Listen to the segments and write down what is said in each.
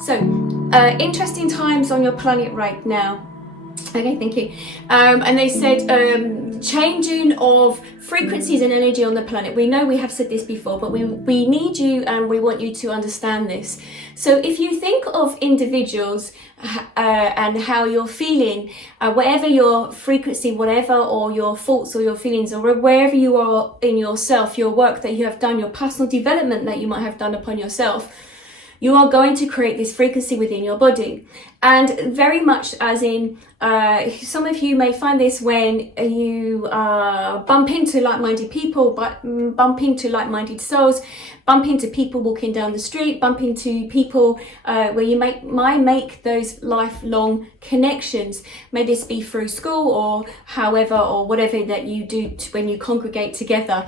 So, interesting times on your planet right now. Okay, thank you. And they said changing of frequencies and energy on the planet. We know we have said this before, but we need you and we want you to understand this. So if you think of individuals and how you're feeling, whatever your frequency, whatever, or your thoughts or your feelings, or wherever you are in yourself, your work that you have done, your personal development that you might have done upon yourself, you are going to create this frequency within your body. And very much as in, some of you may find this when you bump into like-minded people, but bump into like-minded souls, bump into people walking down the street, bump into people where you might make those lifelong connections. May this be through school or however, or whatever that you do when you congregate together.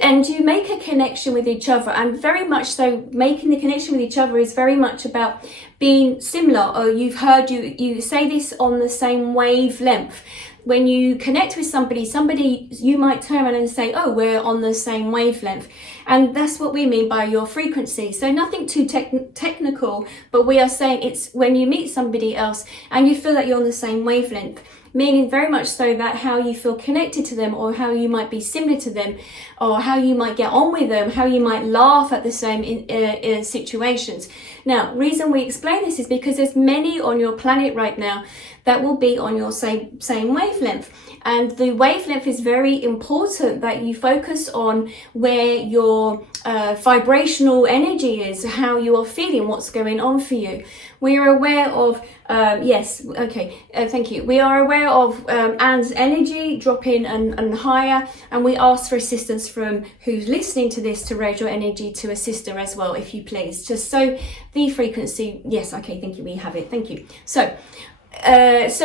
And you make a connection with each other, and very much so making the connection with each other is very much about being similar, or you've heard you say this on the same wavelength. When you connect with somebody you might turn around and say, oh, we're on the same wavelength. And that's what we mean by your frequency. So nothing too technical, but we are saying it's when you meet somebody else and you feel that you're on the same wavelength, meaning very much so that how you feel connected to them, or how you might be similar to them, or how you might get on with them, how you might laugh at the same in situations. Now, reason we explain this is because there's many on your planet right now that will be on your same wavelength. And the wavelength is very important that you focus on where your vibrational energy is, how you are feeling, what's going on for you. We are aware of, yes, okay, thank you. We are aware of Anne's energy dropping and higher, and we ask for assistance from who's listening to this to raise your energy to assist her as well, if you please. Just so the frequency, yes, okay, thank you, we have it, thank you. So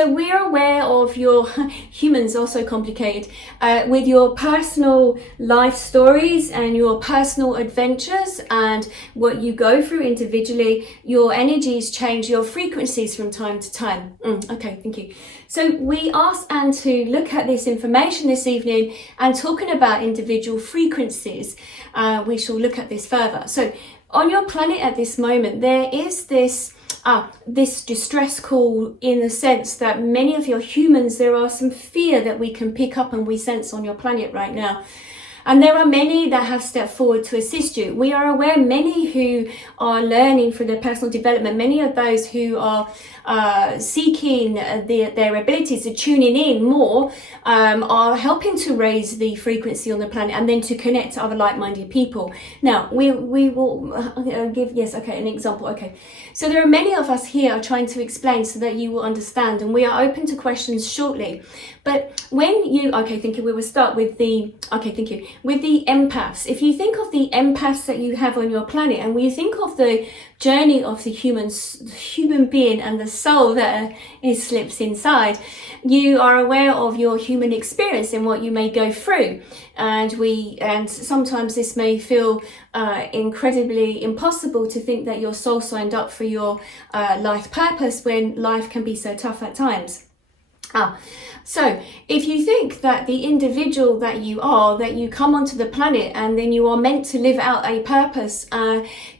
we are aware of your humans are so complicated with your personal life stories and your personal adventures and what you go through individually. Your energies change your frequencies from time to time. Okay, thank you. So we asked Anne to look at this information this evening, and talking about individual frequencies, we shall look at this further. So on your planet at this moment, there is this distress call, in the sense that many of your humans, there are some fear that we can pick up and we sense on your planet right now. And there are many that have stepped forward to assist you. We are aware many who are learning for their personal development, many of those who are seeking their abilities, are tuning in more, are helping to raise the frequency on the planet and then to connect to other like-minded people. Now, we will give, yes, okay, an example. Okay, so there are many of us here trying to explain so that you will understand, and we are open to questions shortly. But when you, okay, thank you, we will start with the, okay, thank you, with the empaths. If you think of the empaths that you have on your planet, and when you think of the journey of the human being and the soul that slips inside, you are aware of your human experience and what you may go through. And sometimes this may feel incredibly impossible to think that your soul signed up for your life purpose when life can be so tough at times. So if you think that the individual that you are, that you come onto the planet and then you are meant to live out a purpose,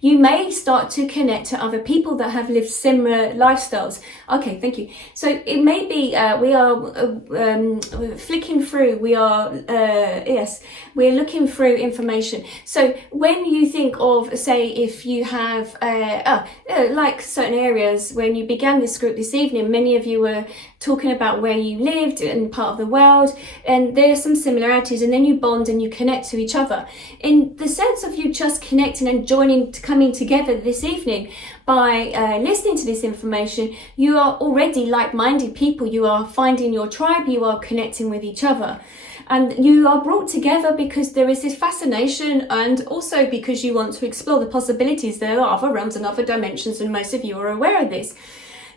you may start to connect to other people that have lived similar lifestyles. Okay, thank you. So it may be we are flicking through, we are, yes, we're looking through information. So when you think of, say, if you have, like certain areas, when you began this group this evening, many of you were talking about where you lived in part of the world, and there are some similarities, and then you bond and you connect to each other. In the sense of you just connecting and joining, coming together this evening by listening to this information, you are already like-minded people. You are finding your tribe, you are connecting with each other. And you are brought together because there is this fascination, and also because you want to explore the possibilities. There are other realms and other dimensions, and most of you are aware of this.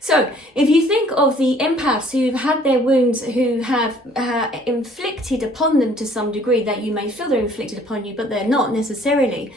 So if you think of the empaths who've had their wounds, who have inflicted upon them to some degree, that you may feel they're inflicted upon you, but they're not necessarily.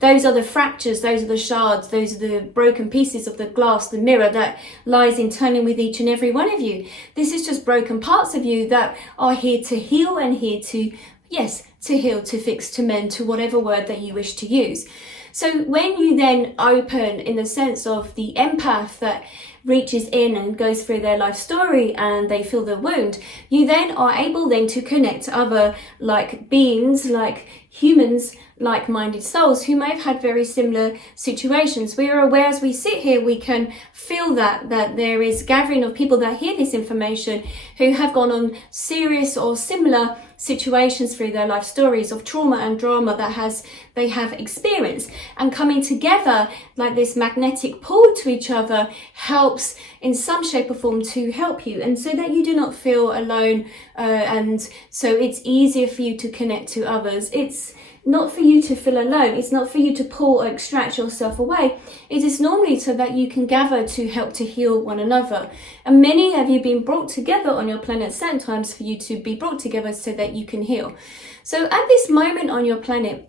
Those are the fractures, those are the shards, those are the broken pieces of the glass, the mirror that lies internally with each and every one of you. This is just broken parts of you that are here to heal and here to, yes, to heal, to fix, to mend, to whatever word that you wish to use. So when you then open in the sense of the empath that reaches in and goes through their life story and they feel the wound, you then are able then to connect to other like beings, like humans, like-minded souls who may have had very similar situations. We are aware as we sit here, we can feel that there is gathering of people that hear this information who have gone on serious or similar situations through their life stories of trauma and drama that they have experienced, and coming together like this magnetic pull to each other helps in some shape or form to help you, and so that you do not feel alone, and so it's easier for you to connect to others. It's not for you to feel alone. It's not for you to pull or extract yourself away. It is normally so that you can gather to help to heal one another. And many have you been brought together on your planet at certain times for you to be brought together so that you can heal. So at this moment on your planet,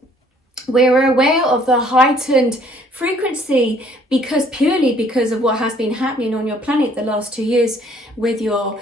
we're aware of the heightened frequency purely because of what has been happening on your planet the last 2 years with your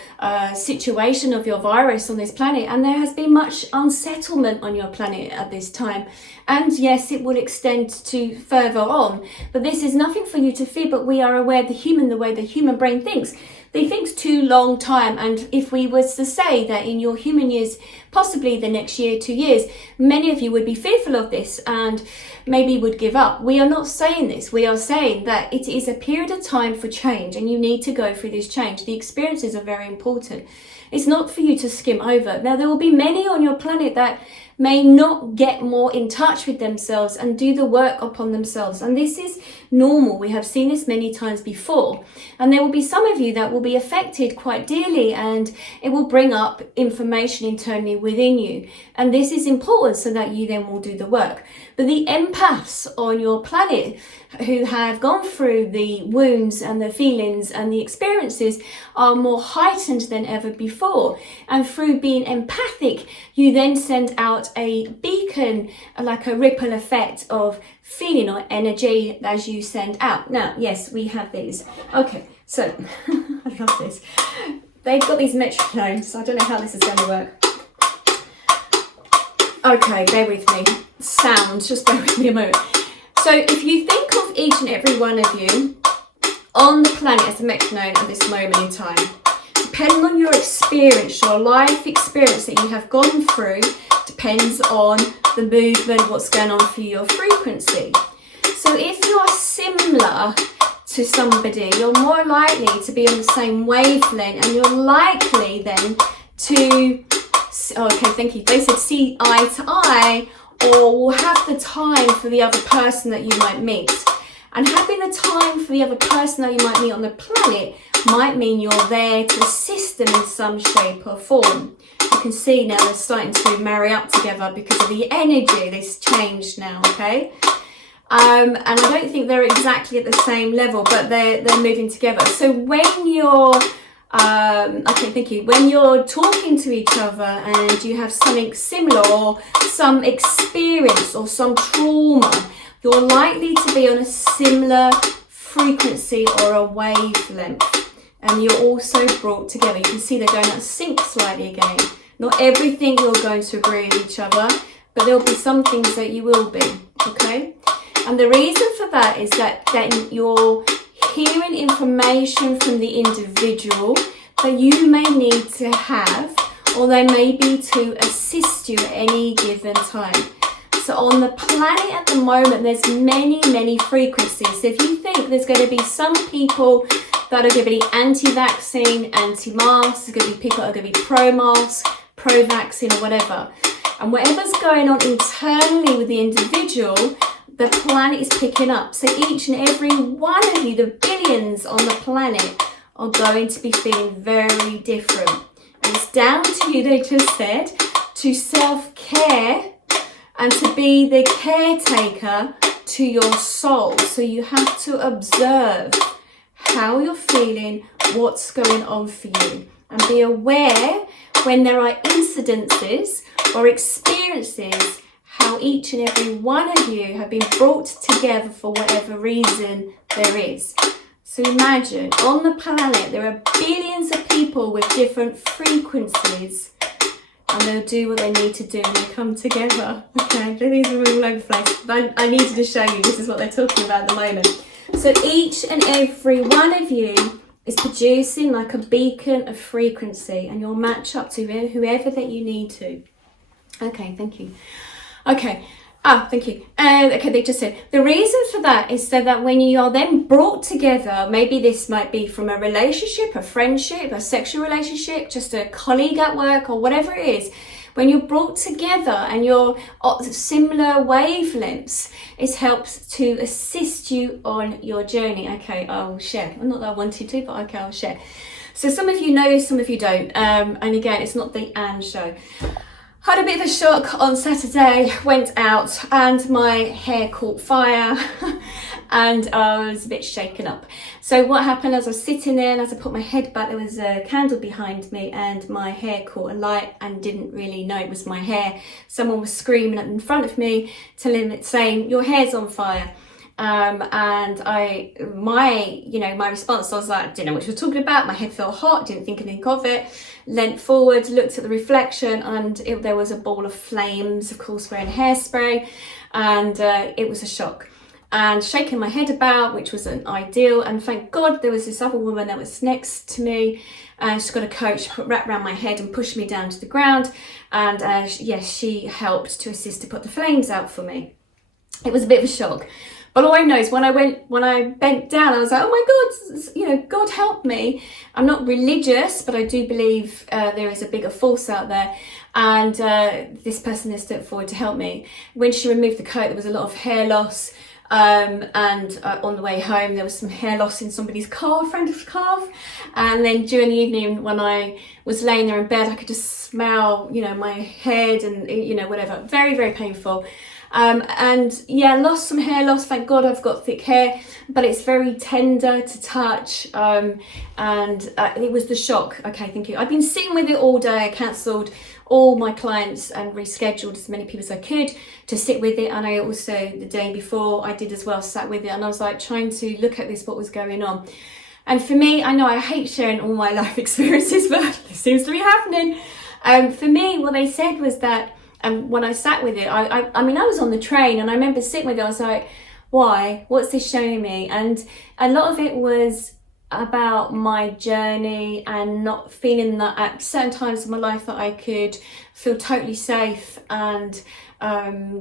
situation of your virus on this planet, and there has been much unsettlement on your planet at this time, and yes, it will extend to further on, but this is nothing for you to fear. But we are aware the way the human brain thinks. They think too long time, and if we was to say that in your human years, possibly the next year, 2 years, many of you would be fearful of this and maybe would give up. We are not saying this. We are saying that it is a period of time for change, and you need to go through this change. The experiences are very important. It's not for you to skim over. Now, there will be many on your planet that may not get more in touch with themselves and do the work upon themselves. And this is normal. We have seen this many times before. And there will be some of you that will be affected quite dearly, and it will bring up information internally within you. And this is important so that you then will do the work. But the empaths on your planet who have gone through the wounds and the feelings and the experiences are more heightened than ever before. And through being empathic, you then send out a beacon, like a ripple effect of feeling or energy as you send out. Now, yes, we have these. Okay, so I love this. They've got these metronomes. I don't know how this is going to work. Okay, bear with me. Sound, just bear with me a moment. So if you think of each and every one of you on the planet as a metronome at this moment in time, depending on your experience, your life experience that you have gone through, depends on the movement, what's going on for your frequency. So if you are similar to somebody, you're more likely to be on the same wavelength, and you're likely then to, okay, thank you, they said see eye to eye, or will have the time for the other person that you might meet. And having the time for the other person that you might meet on the planet might mean you're there to assist them in some shape or form. You can see now they're starting to marry up together because of the energy. This changed now, okay? And I don't think they're exactly at the same level, but they're moving together. So when you're okay, thank you. When you're talking to each other and you have something similar or some experience or some trauma, you're likely to be on a similar frequency or a wavelength, and you're also brought together. You can see they're going out of sync slightly again. Not everything you're going to agree with each other, but there'll be some things that you will be, okay? And the reason for that is that you're hearing information from the individual that you may need to have, or they may be to assist you at any given time. So on the planet at the moment, there's many frequencies. So if you think there's going to be some people that are going to be anti-vaccine, anti-mask, there's going to be people that are going to be pro-mask, pro-vaccine, or whatever. And whatever's going on internally with the individual, the planet is picking up. So each and every one of you, the billions on the planet, are going to be feeling very different. And it's down to you, they just said, to self-care and to be the caretaker to your soul. So you have to observe how you're feeling, what's going on for you, and be aware when there are incidences or experiences how each and every one of you have been brought together for whatever reason there is. So imagine, on the planet, there are billions of people with different frequencies, and they'll do what they need to do and they come together. Okay, these are all over the place. But I needed to show you, this is what they're talking about at the moment. So each and every one of you is producing like a beacon of frequency, and you'll match up to whoever that you need to. Okay, thank you. Okay. Thank you. Okay, they just said the reason for that is so that when you are then brought together, maybe this might be from a relationship, a friendship, a sexual relationship, just a colleague at work or whatever it is, when you're brought together and you're similar wavelengths, it helps to assist you on your journey. Okay, I'll share. Well, not that I wanted to, but okay, I'll share. So some of you know, some of you don't. And again, it's not the Anne show. Had a bit of a shock on Saturday, went out and my hair caught fire and I was a bit shaken up. So what happened as I was sitting there and as I put my head back, there was a candle behind me and my hair caught a light and didn't really know it was my hair. Someone was screaming in front of me, saying, your hair's on fire. And my response, I was like, I didn't know what she was talking about. My head felt hot, didn't think anything of it. Leant forward, looked at the reflection, and there was a ball of flames, of course, wearing hairspray, and it was a shock. And shaking my head about, which wasn't ideal, and thank God there was this other woman that was next to me, and she's got a coat, she wrapped around my head and pushed me down to the ground, and yes, she helped to assist to put the flames out for me. It was a bit of a shock. But all I know is when I bent down, I was like, oh my God, God help me. I'm not religious, but I do believe there is a bigger force out there. And this person has stepped forward to help me. When she removed the coat, there was a lot of hair loss. And on the way home, there was some hair loss in somebody's calf, friend's calf. And then during the evening, when I was laying there in bed, I could just smell, my head and, whatever. Very, very painful. And yeah, lost some hair loss. Thank God I've got thick hair, but it's very tender to touch. And it was the shock. Okay, thank you. I've been sitting with it all day. I cancelled all my clients and rescheduled as many people as I could to sit with it. And I also, the day before, I did as well, sat with it. And I was like trying to look at this, what was going on. And for me, I know I hate sharing all my life experiences, but it seems to be happening. For me, what they said was that, and when I sat with it, I was on the train and I remember sitting with it, I was like, why? What's this showing me? And a lot of it was about my journey and not feeling that at certain times in my life that I could feel totally safe and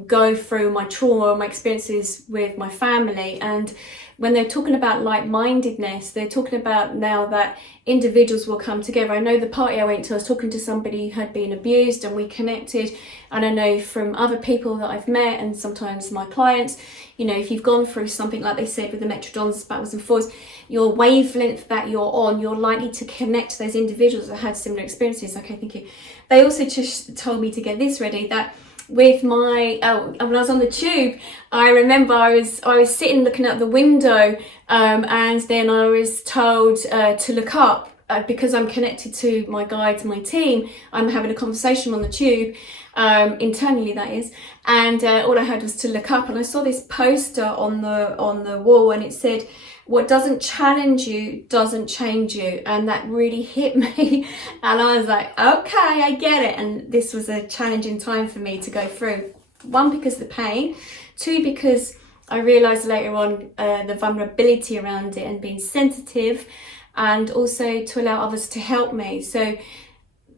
go through my trauma, my experiences with my family. And when they're talking about like-mindedness, they're talking about now that individuals will come together. I know the party I went to, I was talking to somebody who had been abused and we connected. And I know from other people that I've met and sometimes my clients, if you've gone through something like they said with the metrodons, backwards and forwards, your wavelength that you're on, you're likely to connect to those individuals that had similar experiences. Okay, thank you. They also just told me to get this ready, that with my when I was on the tube, I remember I was sitting looking out the window, and then I was told to look up because I'm connected to my guides, my team. I'm having a conversation on the tube, internally that is, and all I had was to look up, and I saw this poster on the wall, and it said, "What doesn't challenge you doesn't change you." And that really hit me. And I was like, okay, I get it. And this was a challenging time for me to go through. One, because of the pain. Two, because I realised later on the vulnerability around it and being sensitive, and also to allow others to help me. So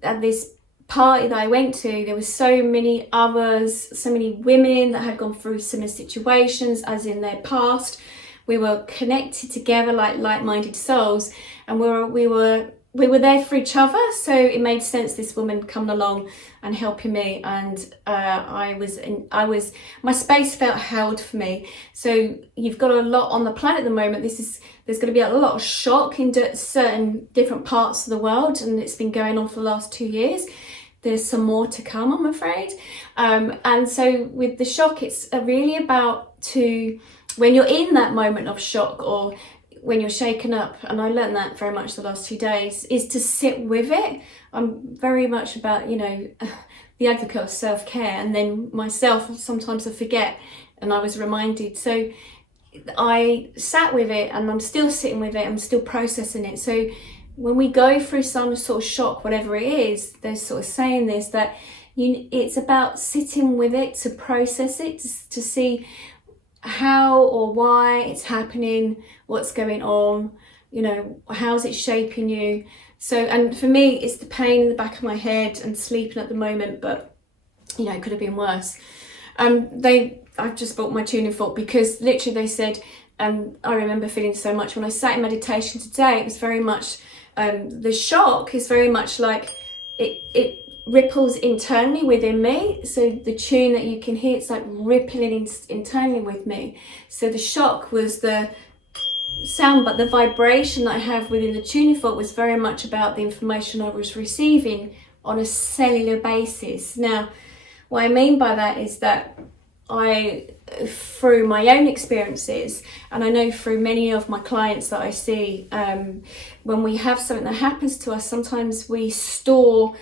at this party that I went to, there were so many others, so many women that had gone through similar situations as in their past. We were connected together like like-minded souls, and we were there for each other. So it made sense this woman coming along and helping me, and my space felt held for me. So you've got a lot on the planet at the moment. There's going to be a lot of shock in certain different parts of the world, and it's been going on for the last 2 years. There's some more to come, I'm afraid. And so with the shock, it's really about when you're in that moment of shock, or when you're shaken up, and I learned that very much the last 2 days, is to sit with it. I'm very much about, you know, the advocate of self-care, and then myself, sometimes I forget, and I was reminded. So I sat with it, and I'm still sitting with it, I'm still processing it. So when we go through some sort of shock, whatever it is, they're sort of saying this, that it's about sitting with it, to process it, to see how or why it's happening, what's going on, you know, how's it shaping you. So, and for me, it's the pain in the back of my head and sleeping at the moment, but you know, it could have been worse. I've just bought my tuning fork, because literally they said, I remember feeling so much when I sat in meditation today. It was very much, the shock is very much like it ripples internally within me. So the tune that you can hear, it's like rippling internally with me. So the shock was the sound, but the vibration that I have within the tuning fork was very much about the information I was receiving on a cellular basis. Now, what I mean by that is that through my own experiences, and I know through many of my clients that I see, when we have something that happens to us, sometimes we store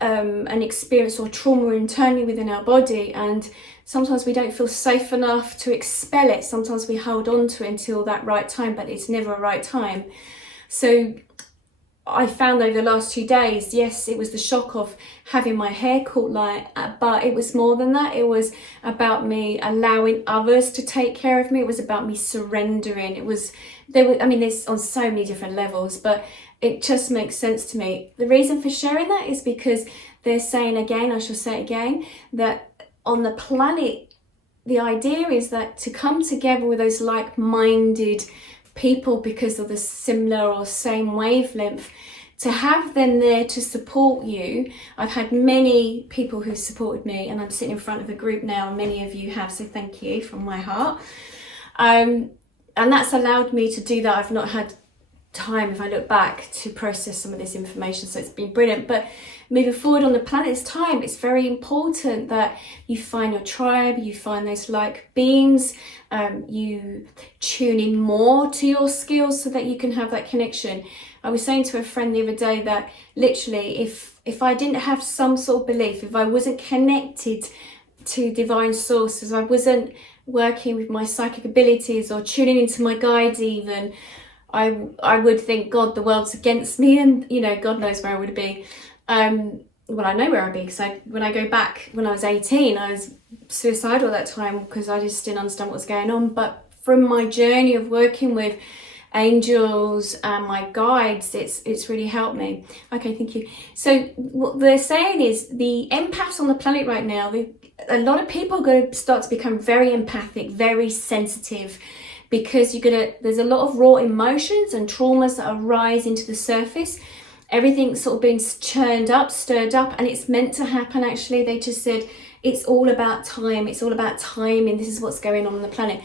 an experience or trauma internally within our body, and sometimes we don't feel safe enough to expel it. Sometimes we hold on to it until that right time, but it's never a right time. So I found over the last 2 days, yes, it was the shock of having my hair caught light, but it was more than that. It was about me allowing others to take care of me. It was about me surrendering. There's on so many different levels, but it just makes sense to me. The reason for sharing that is because they're saying again, I shall say it again, that on the planet, the idea is that to come together with those like-minded people because of the similar or same wavelength, to have them there to support you. I've had many people who supported me, and I'm sitting in front of a group now, and many of you have, so thank you from my heart. And that's allowed me to do that. I've not had time, if I look back, to process some of this information, so it's been brilliant. But moving forward on the planet's time, it's very important that you find your tribe, you find those like beings, you tune in more to your skills so that you can have that connection. I was saying to a friend the other day that literally if I didn't have some sort of belief, if I wasn't connected to divine sources, I wasn't working with my psychic abilities or tuning into my guides even, I would think, God, the world's against me, and you know, God knows where I would be. Well, I know where I'd be, because when I go back, when I was 18, I was suicidal at that time because I just didn't understand what was going on. But from my journey of working with angels and my guides, it's really helped me. Okay, thank you. So what they're saying is the empaths on the planet right now, a lot of people are going to start to become very empathic, very sensitive, because there's a lot of raw emotions and traumas that are rising to the surface. Everything's sort of being churned up, stirred up, and it's meant to happen. Actually, they just said it's all about time, it's all about timing, this is what's going on the planet.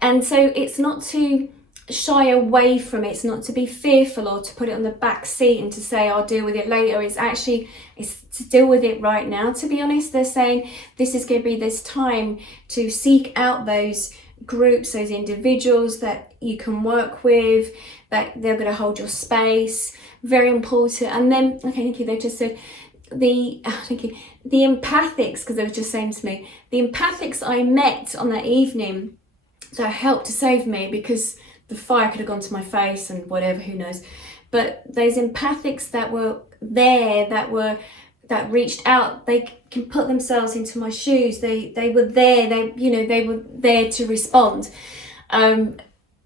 And so it's not to shy away from it, it's not to be fearful or to put it on the back seat and to say I'll deal with it later. It's to deal with it right now. To be honest, they're saying this is going to be this time to seek out those groups, those individuals that you can work with, that they're going to hold your space. Very important. And then, okay, thank you, they just said the empathics, because they were just saying to me, the empathics I met on that evening that helped to save me, because the fire could have gone to my face and whatever, who knows. But those empathics that were there, that reached out, they can put themselves into my shoes. They were there. They were there to respond. And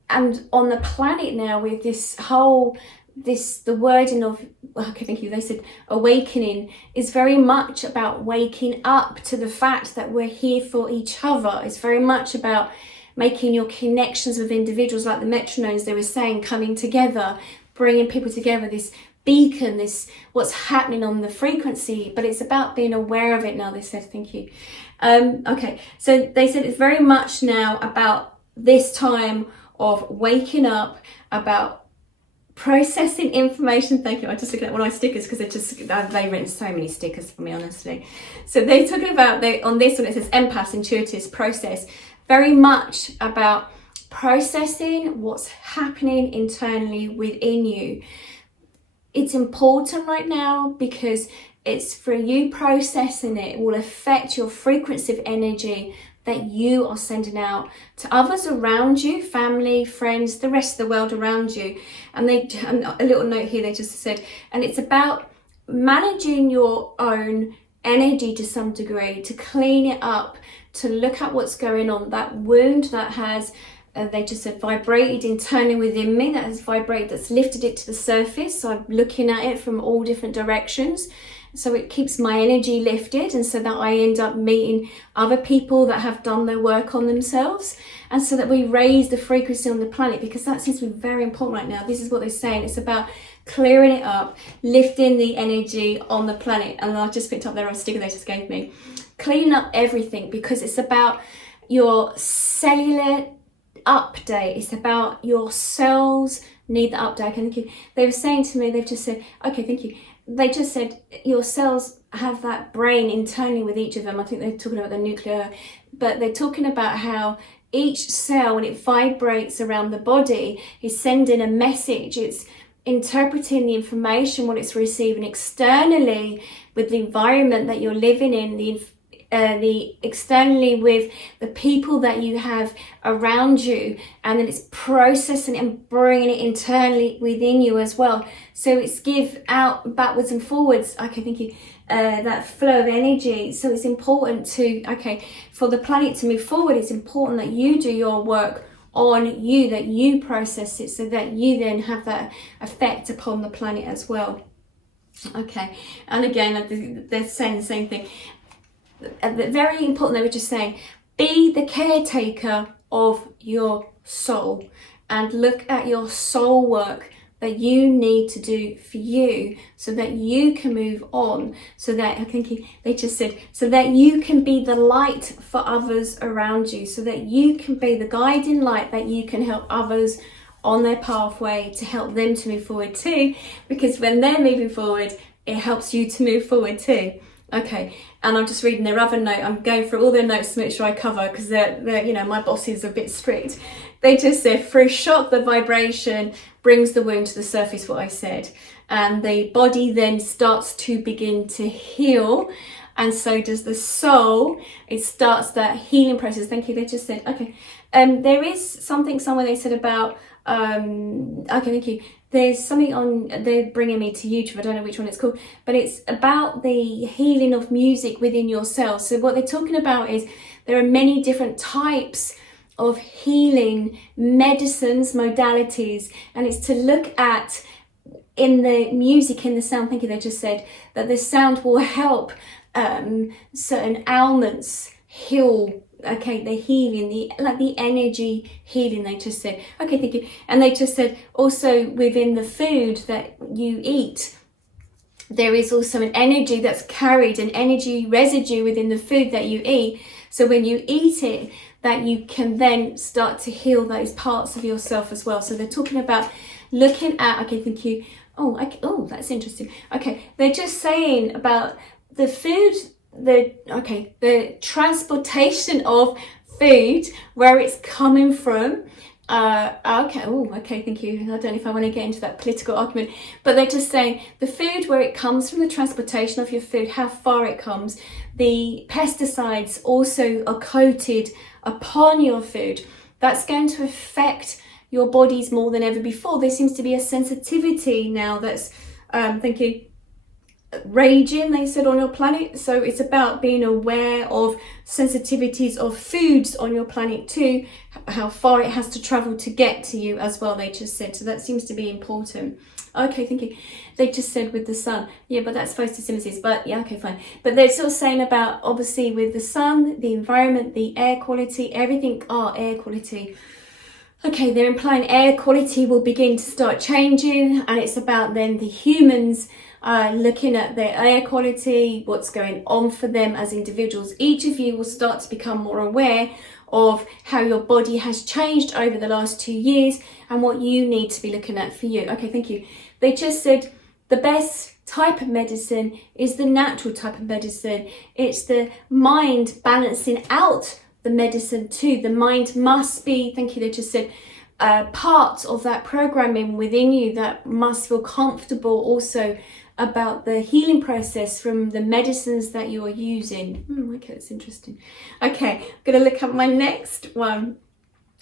on the planet now, with this whole the wording of, okay, thank you, they said awakening is very much about waking up to the fact that we're here for each other. It's very much about making your connections with individuals, like the metronomes they were saying, coming together, bringing people together, this beacon, this what's happening on the frequency. But it's about being aware of it now, they said. Thank you. Okay, so they said it's very much now about this time of waking up, about processing information. Thank you. I just looking at one of my stickers because they've written so many stickers for me, honestly. So they're talking about, on this one it says empaths, intuitives, process, very much about processing what's happening internally within you. It's important right now because it's for you processing it will affect your frequency of energy that you are sending out to others around you, family, friends, the rest of the world around you. And a little note here, they just said, and it's about managing your own energy to some degree, to clean it up, to look at what's going on, that wound that has, they just said, vibrated internally within me, that has vibrated, that's lifted it to the surface. So I'm looking at it from all different directions. So it keeps my energy lifted, and so that I end up meeting other people that have done their work on themselves, and so that we raise the frequency on the planet, because that seems to be very important right now. This is what they're saying. It's about clearing it up, lifting the energy on the planet. And I just picked up their sticker they just gave me. Cleaning up everything, because it's about your cellular update. It's about your cells need the update. Thank you. They were saying to me, they've just said, okay, thank you. They just said your cells have that brain internally with each of them. I think they're talking about the nuclear, but they're talking about how each cell, when it vibrates around the body, is sending a message. It's interpreting the information, what it's receiving externally with the environment that you're living in, the externally with the people that you have around you, and then it's processing and bringing it internally within you as well. So it's give out backwards and forwards. Okay, thank you. That flow of energy. So it's important to, for the planet to move forward, it's important that you do your work on you, that you process it, so that you then have that effect upon the planet as well. Okay, and again, they're saying the same thing. Very important, they were just saying, be the caretaker of your soul and look at your soul work that you need to do for you, so that you can move on, so that, I think they just said, so that you can be the light for others around you, so that you can be the guiding light, that you can help others on their pathway to help them to move forward too, because when they're moving forward, it helps you to move forward too. Okay, and I'm just reading their other note. I'm going through all their notes to make sure I cover, because they're, you know, my boss is a bit strict. They just said, through shock, the vibration brings the wound to the surface, what I said. And the body then starts to begin to heal. And so does the soul. It starts that healing process. Thank you. They just said, okay. There is something somewhere they said about, okay, thank you. There's something on, they're bringing me to YouTube, I don't know which one it's called, but it's about the healing of music within yourself. So what they're talking about is there are many different types of healing medicines, modalities, and it's to look at in the music, in the sound. Thank you. They just said that the sound will help certain ailments heal. Okay, the healing, the energy healing, they just said. Okay, thank you. And they just said also within the food that you eat, there is also an energy that's carried, an energy residue within the food that you eat. So when you eat it, that you can then start to heal those parts of yourself as well. So they're talking about looking at, okay, thank you. Oh, that's interesting. Okay, they're just saying about the food, the transportation of food, where it's coming from. Okay, thank you. I don't know if I want to get into that political argument, but they're just saying the food, where it comes from, the transportation of your food, how far it comes. The pesticides also are coated upon your food. That's going to affect your bodies more than ever before. There seems to be a sensitivity now that's, thank you, raging, they said, on your planet. So it's about being aware of sensitivities of foods on your planet too, how far it has to travel to get to you as well, they just said. So that seems to be important. Okay, thank you. They just said with the sun, yeah, but that's photosynthesis, but yeah, okay, fine. But they're sort of saying about, obviously, with the sun, the environment, the air quality, everything, air quality. Okay, they're implying air quality will begin to start changing, and it's about then the humans looking at their air quality, what's going on for them as individuals. Each of you will start to become more aware of how your body has changed over the last 2 years and what you need to be looking at for you. Okay, thank you. They just said the best type of medicine is the natural type of medicine. It's the mind balancing out the medicine too. The mind must be, thank you, they just said, part of that programming within you that must feel comfortable also about the healing process from the medicines that you're using. Okay, that's interesting. Okay, I'm going to look at my next one.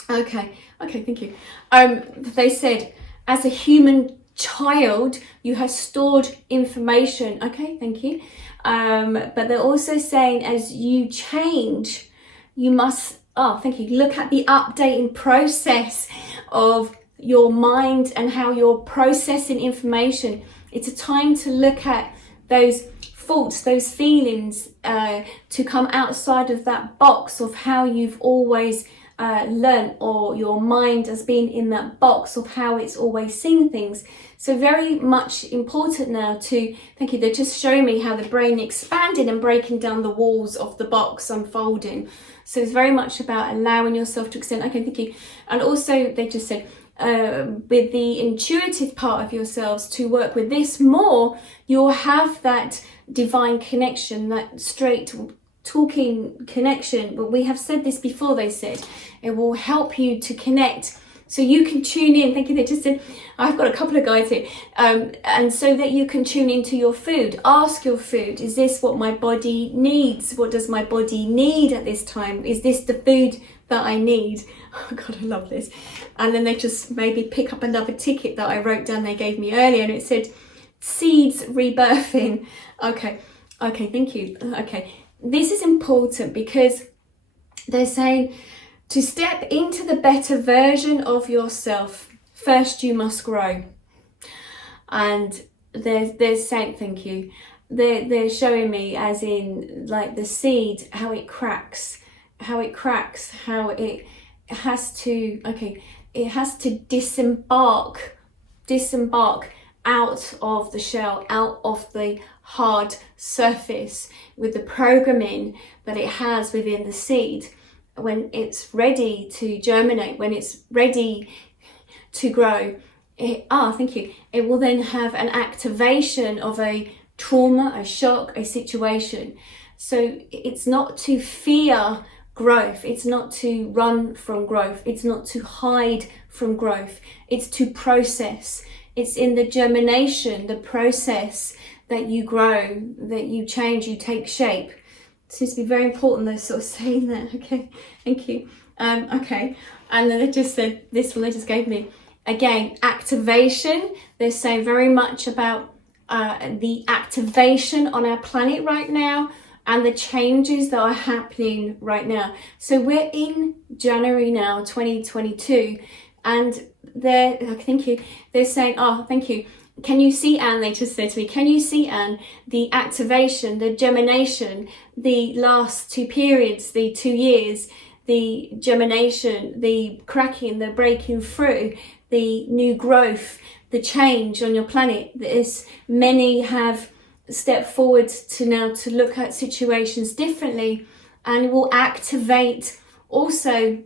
Okay, thank you. They said, as a human child, you have stored information. Okay, thank you. But they're also saying, as you change, you must, thank you, look at the updating process of your mind and how you're processing information. It's a time to look at those thoughts, those feelings, to come outside of that box of how you've always learnt, or your mind has been in that box of how it's always seen things. So very much important now to, thank you, they're just showing me how the brain expanded and breaking down the walls of the box, unfolding. So it's very much about allowing yourself to extend. Okay, thank you. And also they just said, with the intuitive part of yourselves to work with this more, you'll have that divine connection, that straight talking connection. But we have said this before, they said, it will help you to connect so you can tune in. Thank you. They just said, I've got a couple of guys here, and so that you can tune into your food. Ask your food, is this what my body needs? What does my body need at this time? Is this the food that I need? Oh God, I love this. And then they just maybe pick up another ticket that I wrote down they gave me earlier, and it said seeds rebirthing. Okay, thank you. Okay, this is important because they're saying to step into the better version of yourself, first you must grow. And they're saying, thank you, they're showing me as in like the seed, how it cracks, how it has to, it has to disembark out of the shell, out of the hard surface with the programming that it has within the seed. When it's ready to germinate, when it's ready to grow, thank you, it will then have an activation of a trauma, a shock, a situation. So it's not to fear growth, it's not to run from growth, it's not to hide from growth, it's to process. It's in the germination, the process, that you grow, that you change, you take shape. It seems to be very important, they're sort of saying that. Okay, thank you. Okay, and then they just said, this one they just gave me, again, activation. They're saying very much about the activation on our planet right now and the changes that are happening right now. So we're in January now, 2022, and thank you, they're saying, thank you, can you see, Anne, they just said to me, can you see, Anne, the activation, the germination, the last 2 periods, the 2 years, the germination, the cracking, the breaking through, the new growth, the change on your planet. Many have stepped forward to now to look at situations differently, and it will activate also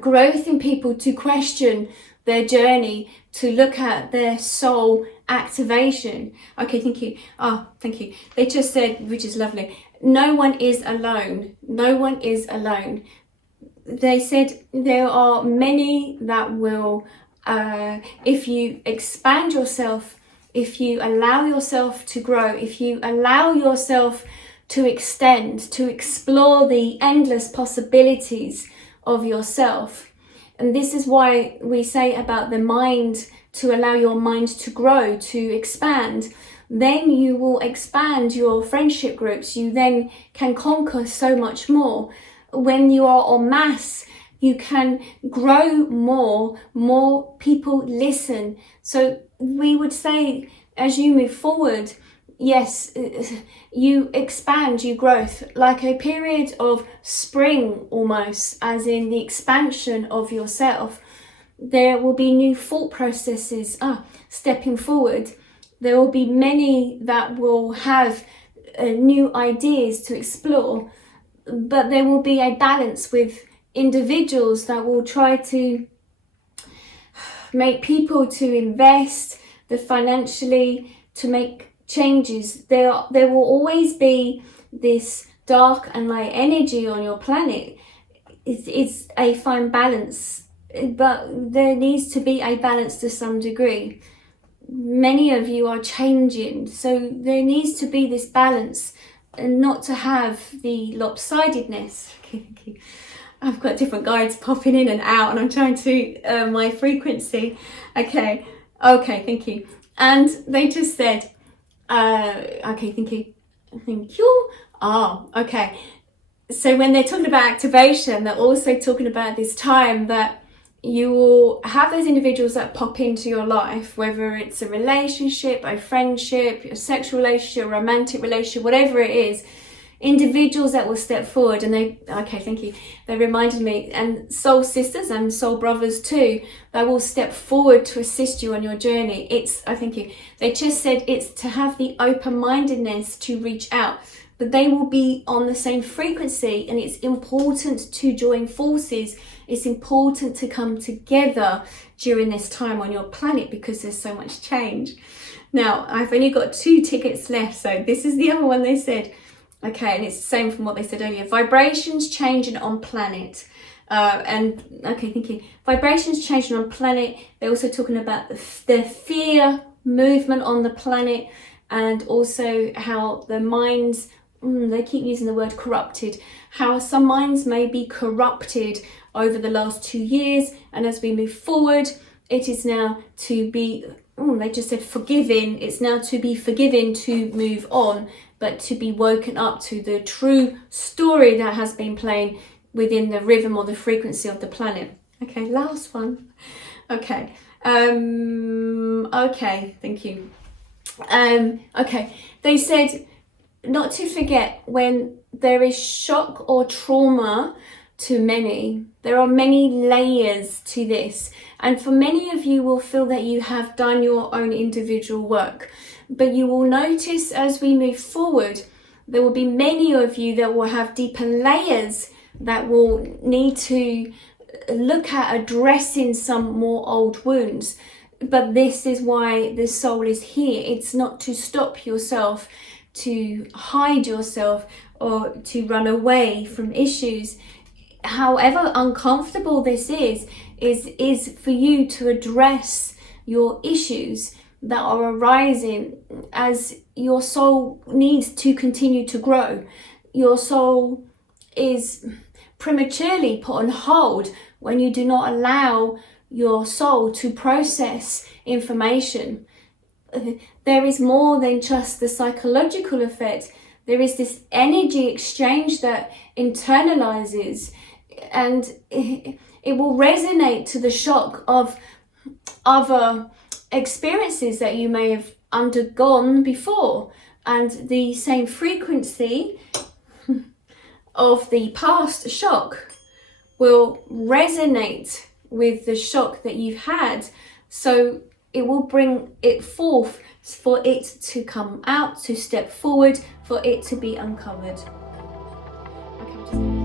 growth in people to question their journey, to look at their soul activation. Okay, thank you. Thank you. They just said, which is lovely, no one is alone. No one is alone. They said there are many that will, if you expand yourself, if you allow yourself to grow, if you allow yourself to extend, to explore the endless possibilities of yourself. And this is why we say about the mind, to allow your mind to grow, to expand. Then you will expand your friendship groups. You then can conquer so much more. When you are en masse, you can grow more people listen. So we would say, as you move forward, yes, you expand, you growth, like a period of spring almost, as in the expansion of yourself. There will be new thought processes stepping forward. There will be many that will have new ideas to explore, but there will be a balance with individuals that will try to make people to invest, financially, to make changes. There will always be this dark and light energy on your planet. it's a fine balance, but there needs to be a balance to some degree. Many of you are changing, so there needs to be this balance and not to have the lopsidedness. Okay, thank you. I've got different guides popping in and out, and I'm trying to my frequency. Okay, thank you. And they just said, okay, thank you. Oh, okay. So when they're talking about activation, they're also talking about this time that you will have those individuals that pop into your life, whether it's a relationship, a friendship, a sexual relationship, a romantic relationship, whatever it is, individuals that will step forward. And they reminded me, and soul sisters and soul brothers too, that will step forward to assist you on your journey. They just said it's to have the open-mindedness to reach out, but they will be on the same frequency, and it's important to join forces. It's important to come together during this time on your planet because there's so much change. Now, I've only got 2 tickets left, so this is the other one they said. Okay, and it's the same from what they said earlier. Vibrations changing on planet. Thank you. Vibrations changing on planet. They're also talking about the fear movement on the planet, and also how the minds, they keep using the word corrupted, how some minds may be corrupted over the last 2 years, and as we move forward, it is now to be, they just said forgiving, it's now to be forgiven to move on, but to be woken up to the true story that has been playing within the rhythm or the frequency of the planet. Okay, last one. Okay, thank you. They said not to forget, when there is shock or trauma to many, there are many layers to this, and for many of you will feel that you have done your own individual work, but you will notice as we move forward, there will be many of you that will have deeper layers that will need to look at addressing some more old wounds. But this is why the soul is here. It's not to stop yourself, to hide yourself, or to run away from issues. However uncomfortable this is for you to address your issues that are arising as your soul needs to continue to grow. Your soul is prematurely put on hold when you do not allow your soul to process information. There is more than just the psychological effect. There is this energy exchange that internalizes, and it will resonate to the shock of other experiences that you may have undergone before, and the same frequency of the past shock will resonate with the shock that you've had, so it will bring it forth for it to come out, to step forward, for it to be uncovered. Okay,